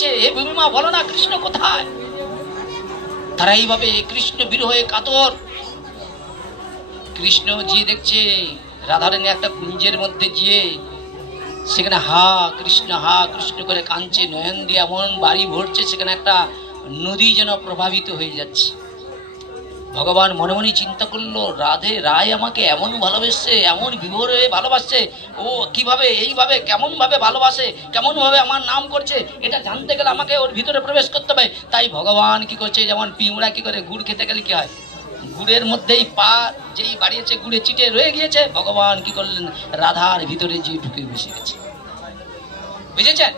ডাকছে, হে ভূমিমা বলো না কৃষ্ণ কোথায়। তারা এইভাবে কৃষ্ণ বিরহে কাতর। কৃষ্ণ গিয়ে দেখছে রাধারানী একটা কুঞ্জের মধ্যে গিয়ে সেখানে হা কৃষ্ণ করে কাঁদছে, নয়ন দিয়ে এমন বাড়ি ভরছে, সেখানে একটা নদী যেন প্রভাবিত হয়ে যাচ্ছে। ভগবান মনে মনে চিন্তা করলো, রাধে রায় আমাকে এমন ভালোবাসছে, এমন বিভোরে ভালোবাসছে, ও কিভাবে এইভাবে কেমন ভাবে ভালোবাসে, কেমন ভাবে আমার নাম করছে, এটা জানতে গেলে আমাকে ওর ভিতরে প্রবেশ করতে হবে। তাই ভগবান কি করছে, যেমন পিঁমড়া কি করে গুড় খেতে গেলে কি হয়, গুড়ের মধ্যেই পা যেই বাড়িয়েছে গুড়ে চিটে রয়ে গিয়েছে, ভগবান কি করলেন, রাধার ভিতরে যে ঢুকে বসে গেছে। বুঝেছেন?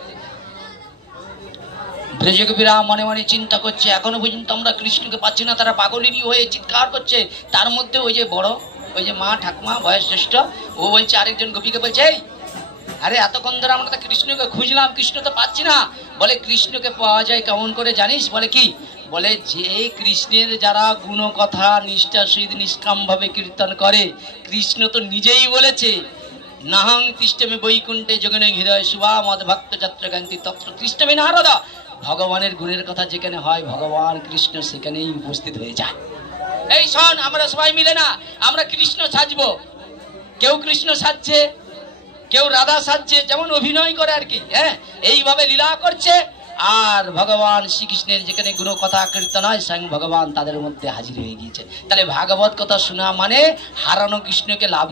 ব্রজগোপীরা মনে মনে চিন্তা করছে, এখনো পর্যন্ত আমরা কৃষ্ণকে পাচ্ছি না। তারা পাগলিনী হয়ে চিৎকার করছে। তার মধ্যে ওই যে বড়, ওই যে মা ঠাকুমা বয়স জ্যেষ্ঠ, ও বলছে আরেকজন গোপীকে বলছে, এই আরে এতক্ষণ ধরে আমরা তো কৃষ্ণকে খুঁজলাম, কৃষ্ণ তো পাচ্ছি না। বলে কৃষ্ণকে পাওয়া যায় কেমন করে জানিস? বলে কি? বলে যে কৃষ্ণের যারা গুণকথা নিষ্ঠা সহিত নিষ্কাম ভাবে কীর্তন করে, কৃষ্ণ তো নিজেই বলেছে, নাহং তিষ্ঠমে বৈকুণ্ঠে যোগনে হৃদয় শুভা মদ ভক্ত যাত্রা গান্তি তত্র তিষ্ঠমে নারদা। ভগবানের গুণের কথা যেখানে হয়, ভগবান কৃষ্ণ সেখানেই উপস্থিত হয়ে যায়। এই শোন, আমরা সবাই মিলে না আমরা কৃষ্ণ সাজবো। কেউ কৃষ্ণ সাজছে, কেউ রাধা সাজছে, যেমন অভিনয় করে আর কি, হ্যাঁ, এইভাবে লীলা করছে। আর ভগবান শ্রীকৃষ্ণের যেখানে গুণ কথা কীর্তন হয়, স্বয়ং ভগবান তাদের মধ্যে হাজির হয়ে গিয়েছে। তাহলে ভাগবত কথা শোনা মানে হারানো কৃষ্ণকে লাভ